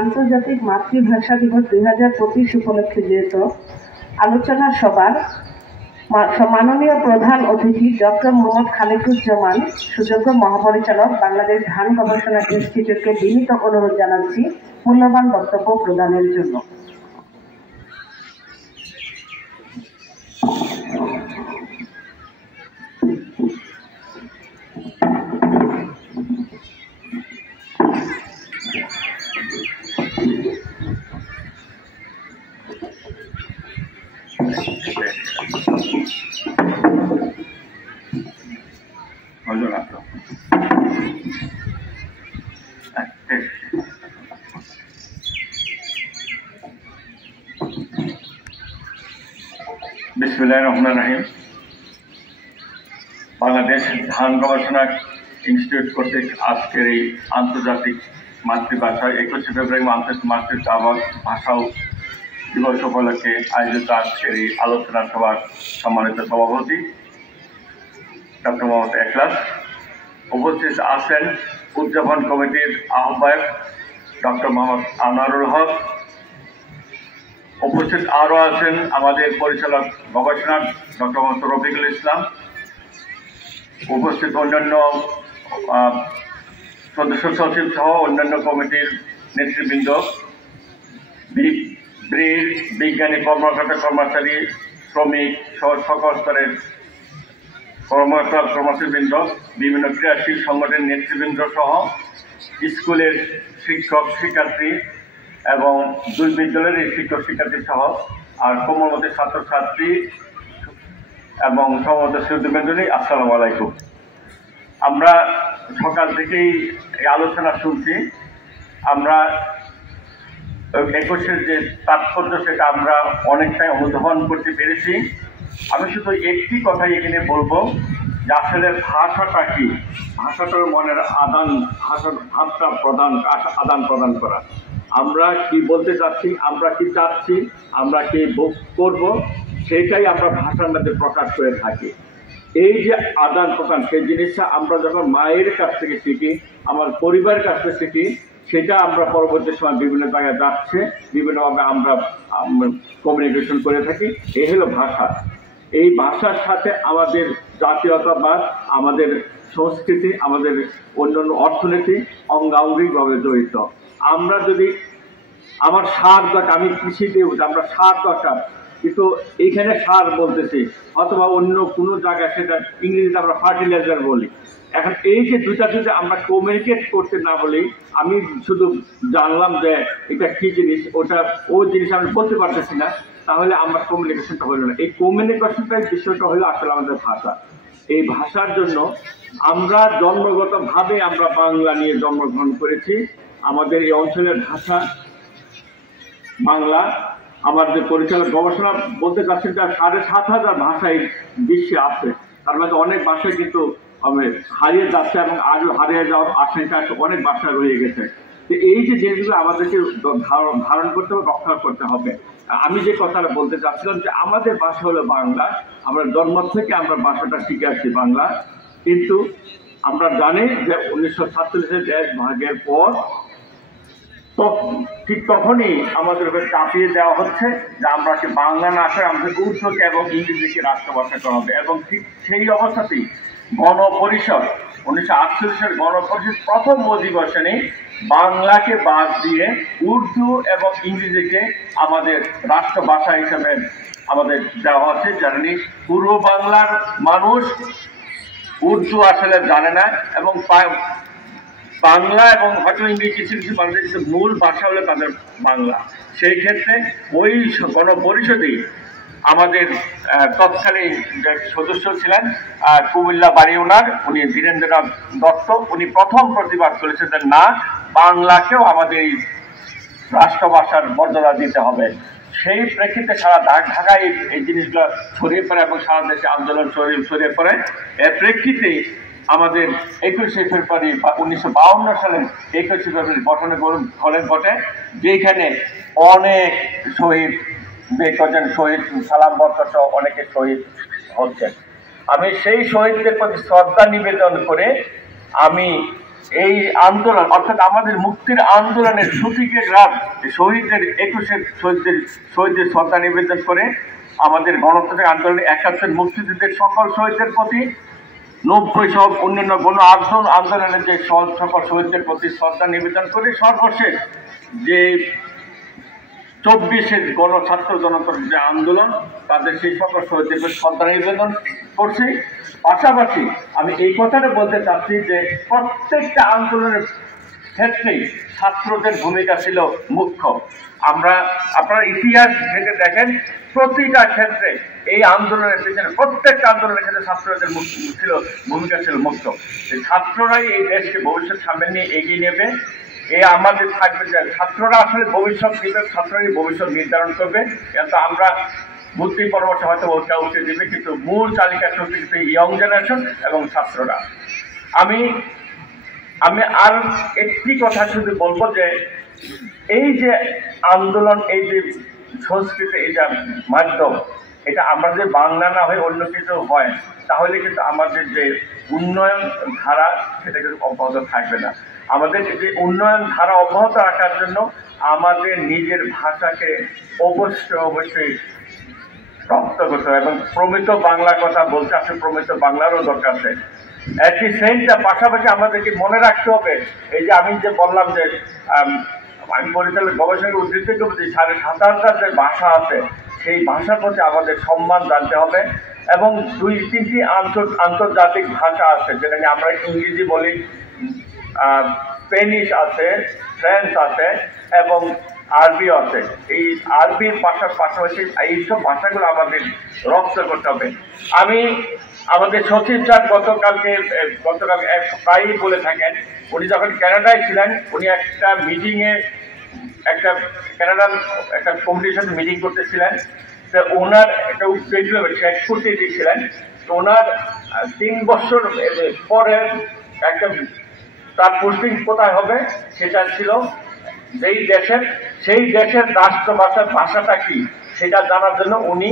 আন্তর্জাতিক মাতৃভাষা দিবস 2025 উপলক্ষে যেহেতু আলোচনা সভার মাননীয় প্রধান অতিথি ডক্টর মোহাম্মদ খালিকুজ্জামান সুযোগ্য মহাপরিচালক বাংলাদেশ ধান গবেষণা ইনস্টিটিউটকে বিনীত অনুরোধ জানাচ্ছি মূল্যবান বক্তব্য প্রদানের জন্য। বিসমিল্লাহির রহমানির রহিম। বাংলাদেশ ধান গবেষণা ইনস্টিটিউট কর্তৃক আজকের এই আন্তর্জাতিক মাতৃভাষা 21 ফেব্রুয়ারি আন্তর্জাতিক মাতৃভাষা দিবস উপলক্ষে আয়োজিত আজকের এই আলোচনা সভার সম্মানিত সভাপতি ডক্টর মোহাম্মদ এখলাস, উপস্থিত আছেন উদযাপন কমিটির আহ্বায়ক ডক্টর মোহাম্মদ আনোয়ারুল হক, উপস্থিত আরও আছেন আমাদের পরিচালক গবেষণা ডক্টর মোহাম্মদ রফিকুল ইসলাম, উপস্থিত অন্যান্য সদস্য সচিব সহ অন্যান্য কমিটির নেতৃবৃন্দ, বিজ্ঞানী কর্মকর্তা কর্মচারী, শ্রমিক সহ সকল স্তরের কর্মকর্তা কর্মচারীবৃন্দ, বিভিন্ন ক্রিয়াশীল সংগঠনের নেতৃবৃন্দ সহ স্কুলের শিক্ষক শিক্ষার্থী এবং দুই বিদ্যালয়ের শিক্ষক শিক্ষার্থী সহ আর কোমলমতি ছাত্রছাত্রী এবং সমস্ত সুধীবৃন্দনী, আসসালামু আলাইকুম। আমরা সকাল থেকেই এই আলোচনা শুনছি। আমরা 21-এর যে তাৎপর্য সেটা আমরা অনেকটাই অনুধাবন করতে পেরেছি। আমি শুধু একটি কথাই এখানে বলবো যে আসলে ভাষাটা কি, ভাষাটার মনের ভাবটা আদান প্রদান করা। আমরা কি বলতে চাচ্ছি, আমরা কি চাচ্ছি, আমরা কি করব, সেটাই আমরা ভাষার মধ্যে প্রকাশ করে থাকি। এই যে আদান প্রদান, সেই জিনিসটা আমরা যখন মায়ের কাছ থেকে শিখি, আমার পরিবারের কাছ থেকে শিখি, সেটা আমরা পরবর্তী সময় বিভিন্ন জায়গায় যাচ্ছে, বিভিন্নভাবে আমরা কমিউনিকেশন করে থাকি। এই হলো ভাষা। এই ভাষার সাথে আমাদের জাতীয়তাবাদ, আমাদের সংস্কৃতি, আমাদের অন্যান্য অর্থনীতি অঙ্গাঙ্গিকভাবে জড়িত। আমরা যদি আমার সার দরকার, আমি কৃষিতে আমরা সার দরকার, কিন্তু এইখানে সার বলতেছি, অথবা অন্য কোনো জায়গায় সেটা ইংরেজিতে আমরা ফার্টিলাইজার বলি। এখন এই যে দুইটা যদি আমরা কমিউনিকেট করতে না বলি, আমি শুধু জানলাম যে এটা কী জিনিস, ও জিনিস আমি বলতে পারতেছি না, তাহলে আমার কমিউনিকেশনটা হলো না। এই কমিউনিকেশনটাই বিষয়টা হলো আসলে আমাদের ভাষা। এই ভাষার জন্য আমরা জন্মগতভাবে আমরা বাংলা নিয়ে জন্মগ্রহণ করেছি। আমাদের এই অঞ্চলের ভাষা বাংলা। আমাদের পরিচালক গবেষণা বলতে চাচ্ছেন যে 7,500 ভাষাই বিশ্বে আছে। তার মধ্যে অনেক ভাষায় কিন্তু হারিয়ে যাচ্ছে এবং আজও হারিয়ে যাওয়ার আশঙ্কা অনেক ভাষা রয়ে গেছে। তো এই যে জিনিসগুলো আমাদেরকে ধারণ করতে হবে, রক্ষা করতে হবে। আমি যে কথাটা বলতে চাচ্ছিলাম যে আমাদের ভাষা হলো বাংলা। আমরা জন্ম থেকে আমরা ভাষাটা শিখে আসছি বাংলা, কিন্তু আমরা জানি যে 1947-এ দেশ ভাগের পর ঠিক তখনই আমাদের উপরে চাপিয়ে দেওয়া হচ্ছে যে আমরা কি বাংলা না করে আমাদের উর্দুকে এবং ইংরেজিকে রাষ্ট্রভাষা করা হবে। এবং ঠিক সেই অবস্থাতেই গণপরিষদ 1948-এর গণপরিষদ প্রথম অধিবেশনে বাংলাকে বাদ দিয়ে উর্দু এবং ইংরেজিকে আমাদের রাষ্ট্রভাষা হিসেবে আমাদের দেওয়া হচ্ছে। জানি পূর্ব বাংলার মানুষ উর্দু আসলে জানে না, এবং বাংলা এবং হয়তো ইংরেজি কিছু কিছু মানুষের কিন্তু মূল ভাষা হলো তাদের বাংলা। সেই ক্ষেত্রে ওই গণপরিষদেই আমাদের তৎকালীন যে সদস্য ছিলেন কুমিল্লা বাড়ি ওনার, উনি বীরেন্দ্রনাথ দত্ত, উনি প্রথম প্রতিবাদ করেছেন যে না, বাংলাকেও আমাদের এই রাষ্ট্রভাষার মর্যাদা দিতে হবে। সেই প্রেক্ষিতে সারা ঢাকায় এই জিনিসগুলো ছড়িয়ে পড়ে এবং সারা দেশে আন্দোলন ছড়িয়ে পড়ে। এর প্রেক্ষিতে আমাদের 21শে ফেব্রুয়ারি 1952 সালের 21শে ফেব্রুয়ারি গঠনের ফলের ঘটে, যেখানে অনেক শহীদ, কজন শহীদ, সালাম বরকত অনেকে শহীদ হচ্ছেন। আমি সেই শহীদদের প্রতি শ্রদ্ধা নিবেদন করে আমি এই আন্দোলন অর্থাৎ আমাদের মুক্তির আন্দোলনের সূতিকের রাত শহীদদের 21 শহীদদের শ্রদ্ধা নিবেদন করে আমাদের গণতান্ত্রিক আন্দোলনে 71 মুক্তিযুদ্ধের সকল শহীদদের প্রতি 90 সব অন্যান্য গণ আন্দোলনের যে সকল শহীদদের প্রতি শ্রদ্ধা নিবেদন করে সর্বশেষ যে 24-এর গণছাত্র জনতার যে আন্দোলন তাদের সেই সকল শহীদদের প্রতি শ্রদ্ধা নিবেদন করছি। পাশাপাশি আমি এই কথাটা বলতে চাচ্ছি যে প্রত্যেকটা আন্দোলনের ক্ষেত্রেই ছাত্রদের ভূমিকা ছিল মুখ্য। আপনারা ইতিহাস ঘেঁটে দেখেন প্রতিটা ক্ষেত্রে এই আন্দোলনের পিছনে প্রত্যেকটা আন্দোলনের ক্ষেত্রে ছাত্রদের ভূমিকা ছিল মুখ্য। ছাত্ররাই এই দেশকে ভবিষ্যৎ সামনে নিয়ে এগিয়ে নেবে। আমাদের থাকবে যে ছাত্ররা আসলে ভবিষ্যৎ দিবে, ছাত্ররাই ভবিষ্যৎ নির্ধারণ করবে। কিন্তু আমরা বুদ্ধি পরামর্শ হয়তো ওটা উঠে দেবে, কিন্তু মূল চালিকা শক্তি কিন্তু ইয়ং জেনারেশন এবং ছাত্ররা। আমি আর একটি কথা শুধু বলবো যে এই যে আন্দোলন, এই যে সংস্কৃতি, এই যে মাধ্যম, এটা আমাদের বাংলা না হয়ে অন্য কিছু হয় তাহলে কিন্তু আমাদের যে উন্নয়ন ধারা সেটা কিন্তু অব্যাহত থাকবে না। আমাদের যে উন্নয়ন ধারা অব্যাহত রাখার জন্য আমাদের নিজের ভাষাকে অবশ্যই রপ্ত করতে হবে এবং প্রমিত বাংলা কথা বলতে আসলে প্রমিত বাংলারও দরকার আছে। একই সেমটা পাশাপাশি আমাদেরকে মনে রাখতে হবে, এই যে আমি যে বললাম যে আমি পরিচালক গবেষণাকে উদ্ধৃত করছি 7,500 যে ভাষা আছে সেই ভাষার প্রতি আমাদের সম্মান জানতে হবে এবং 2-3টি আন্তর্জাতিক ভাষা আছে, যেটা আমরা ইংরেজি বলি, স্প্যানিশ আছে, ফ্রেঞ্চ আছে এবং আরবিও আছে। এই আরবির ভাষার পাশাপাশি এইসব ভাষাগুলো আমাদের রপ্ত করতে হবে। আমাদের সচিব স্যার গতকালকে প্রায়ই বলে থাকেন, উনি যখন কানাডায় ছিলেন উনি একটা মিটিংয়ে কানাডার একটা কম্পিটিশন মিটিং করতেছিলেন। তো ওনার একটা শেষ করতে দিয়েছিলেন। তো ওনার 3 বছর পরে একটা তার পোস্টিং কোথায় হবে সেটা ছিল সেই দেশের ভাষাটা কি সেটা জানার জন্য উনি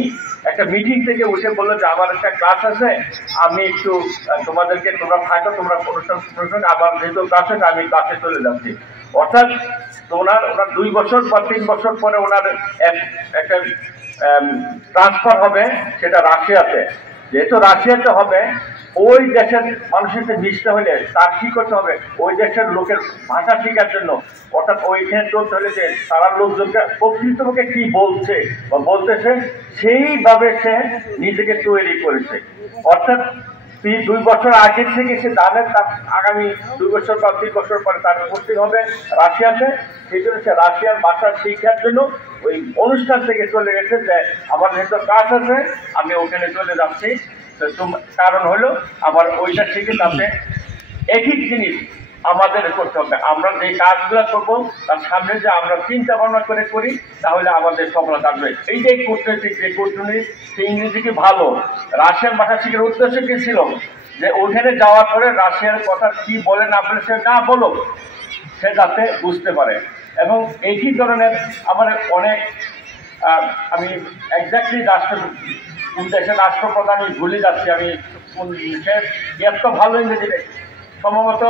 একটা মিটিং থেকে উঠে বললো যে আমার একটা ক্লাস আছে, আমি একটু তোমরা থাকো, তোমরা অনুষ্ঠান আবার যেহেতু ক্লাস আছে আমি ক্লাসে চলে যাচ্ছি। অর্থাৎ ওনার 2 বছর বা 3 বছর পরে ওনার একটা ট্রান্সফার হবে, সেটা রাশিয়াতে। যেহেতু রাশিয়াতে হবে, ওই দেশের মানুষের সাথে মিশতে হলে তার কি করতে হবে, ওই দেশের লোকের ভাষা শেখার জন্য, অর্থাৎ ওইখানে চলতে হলে যে তারা লোকজনকে প্রকৃতপক্ষে কি বলছে বা বলতেছে সেইভাবে সে নিজেকে তৈরি করেছে। অর্থাৎ 2 বছর আগে থেকে সে জানে তার আগামী 2 বছর বা 3 বছর পরে তার পোস্টিং হবে রাশিয়াতে। সেই জন্য সে রাশিয়ার ভাষা শিক্ষার জন্য ওই অনুষ্ঠান থেকে চলে গেছে যে আমার যেহেতু কাজ আছে আমি ওখানে চলে যাচ্ছি। কারণ হলো আবার ওইটা শিখে তাতে একই জিনিস আমাদের করতে হবে। আমরা যে কাজগুলো করবো তার সামনে যে আমরা চিন্তা ভাবনা করে করি তাহলে আমাদের সফলতা আসবে। এই যে কূটনৈতিক যে কূটনীতি, সে ইংরেজিকে ভালো, রাশিয়ান ভাষা শিখার উদ্দেশ্য কি ছিল যে ওখানে যাওয়ার পরে রাশিয়ার কথা কি বলে না বলে সে না বলো, সে যাতে বুঝতে পারে। এবং একই ধরনের আমার অনেক আমি এক্স্যাক্টলি দেশের রাষ্ট্রপ্রধান ভুলে যাচ্ছি, আমি সে এত ভালো ইংরেজি, সম্ভবত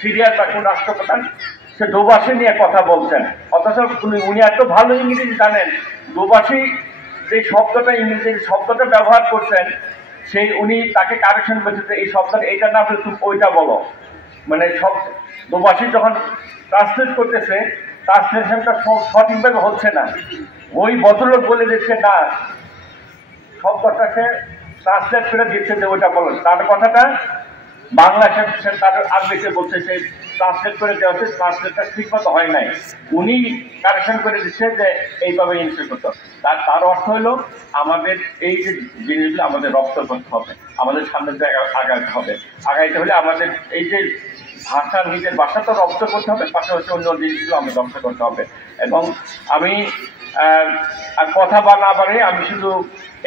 সিরিয়ার বা কোন রাষ্ট্রপ্রধান, সে দোভাষী নিয়ে কথা বলছেন, অথচ উনি এত ভালো ইংরেজি জানেন, দোভাষী যে শব্দটা ইংরেজি শব্দটা ব্যবহার করছেন সেই উনি তাকে কারেকশন করছে এই শব্দটা এইটা না বলে তুমি ওইটা বলো। মানে সব দোভাষী যখন ট্রান্সলেট করতেছে ট্রান্সলেশনটা সঠিকভাবে হচ্ছে না, ওই ভদ্রলোক বলে দিচ্ছে না, শব্দটাকে ট্রান্সলেট করে দিচ্ছে যে ওইটা বলো, তার কথাটা বাংলা তার আরবিতে বলছে সেই ট্রান্সলেট করে দেওয়া হচ্ছে, ট্রান্সলেটটা ঠিক মতো হয় নাই, উনি কারেকশন করে দিচ্ছে যে এইভাবে ইনস্টল করতে। তার অর্থ হলো আমাদের এই যে জিনিসগুলো আমাদের রপ্ত করতে হবে, আমাদের সামনের জায়গায় আগাইতে হবে। আগাইতে হলে আমাদের এই যে ভাষা, নিজের ভাষা তো রপ্ত করতে হবে, পাশাপাশি অন্য জিনিসগুলো আমাদের রপ্ত করতে হবে। এবং আমি কথা না বাড়ে আমি শুধু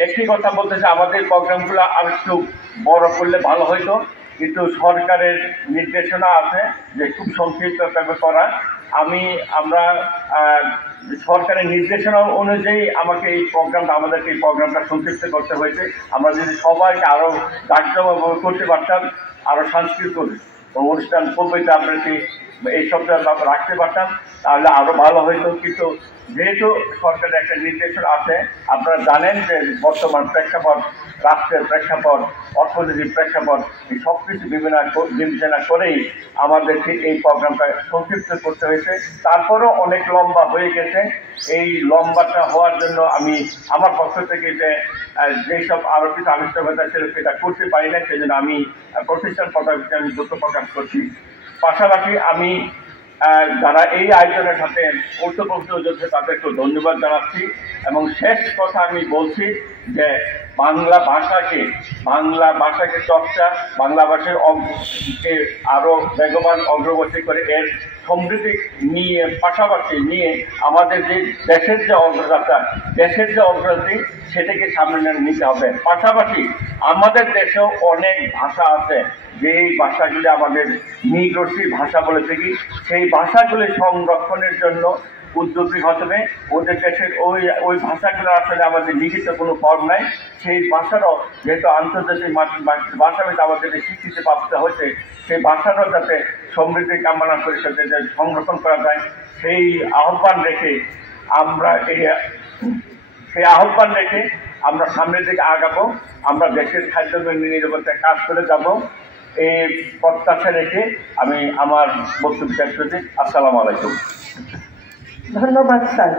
একটি কথা বলতে চাই, আমাদের প্রোগ্রামগুলো আর একটু বড় করলে ভালো হইতো, কিন্তু সরকারের নির্দেশনা আছে যে খুব সংক্ষিপ্তভাবে করা। আমরা সরকারের নির্দেশনা অনুযায়ী আমাদেরকে এই প্রোগ্রামটা সংক্ষিপ্ত করতে হয়েছে। আমরা যদি সবাইকে আরও জাঁকজমকভাবে করতে পারতাম, আরও সাংস্কৃতিক অনুষ্ঠান পূর্বেতে আমরা এই সপ্তাহে রাখতে পারতাম, তাহলে আরো ভালো হইতো। কিন্তু যেহেতু সরকারের একটা নির্দেশনা আছে, আপনারা জানেন যে বর্তমান প্রেক্ষাপট, রাষ্ট্রের প্রেক্ষাপট, অর্থনীতির প্রেক্ষাপট, এই সব কিছু বিবেচনা করেই আমাদেরকে এই প্রোগ্রামটা সংক্ষিপ্ত করতে হয়েছে। তারপরেও অনেক লম্বা হয়ে গেছে। এই লম্বাটা হওয়ার জন্য আমি আমার পক্ষ থেকে যেসব আরো কিছু আবিষ্কারতা ছিল সেটা করতে পারি না, সেই জন্য আমি প্রতিষ্ঠান পর্যায়ে আমি দুঃখ প্রকাশ করছি। পাশাপাশি আমি যারা এই আয়োজনের সাথে ওতপ্রোত হচ্ছে তাদেরকে ধন্যবাদ জানাচ্ছি। এবং শেষ কথা আমি বলছি যে বাংলা ভাষাকে চর্চা, বাংলা ভাষার আরো বেগবান অগ্রগতি করে এর সমৃদ্ধি নিয়ে পাশাপাশি নিয়ে আমাদের যে দেশের যে অগ্রগতি সেটাকে সামনে নিতে হবে। পাশাপাশি আমাদের দেশেও অনেক ভাষা আছে, যে ভাষাগুলি আমাদের নিগ্রোসি ভাষা বলে থাকি, সেই ভাষাগুলি সংরক্ষণের জন্য উদ্যোগী হতে হবে। ওদের দেশের ওই ভাষাগুলো আসলে আমাদের লিখিত কোনো ফর্ম নাই, সেই ভাষারও যেহেতু আন্তর্জাতিক ভাষা আমাদের স্বীকৃতি প্রাপ্ত হচ্ছে, সেই ভাষারও যাতে সমৃদ্ধি কামনা করে সাথে সংরক্ষণ করা যায় সেই আহ্বান রেখে আমরা সামনের দিকে আগাবো। আমরা দেশের খাদ্য নিরাপত্তায় কাজ করে যাব, এই প্রত্যাশা রেখে আমি আমার বক্তব্য শেষ করছি। আসসালামু আলাইকুম। ধন্যবাদ স্যার।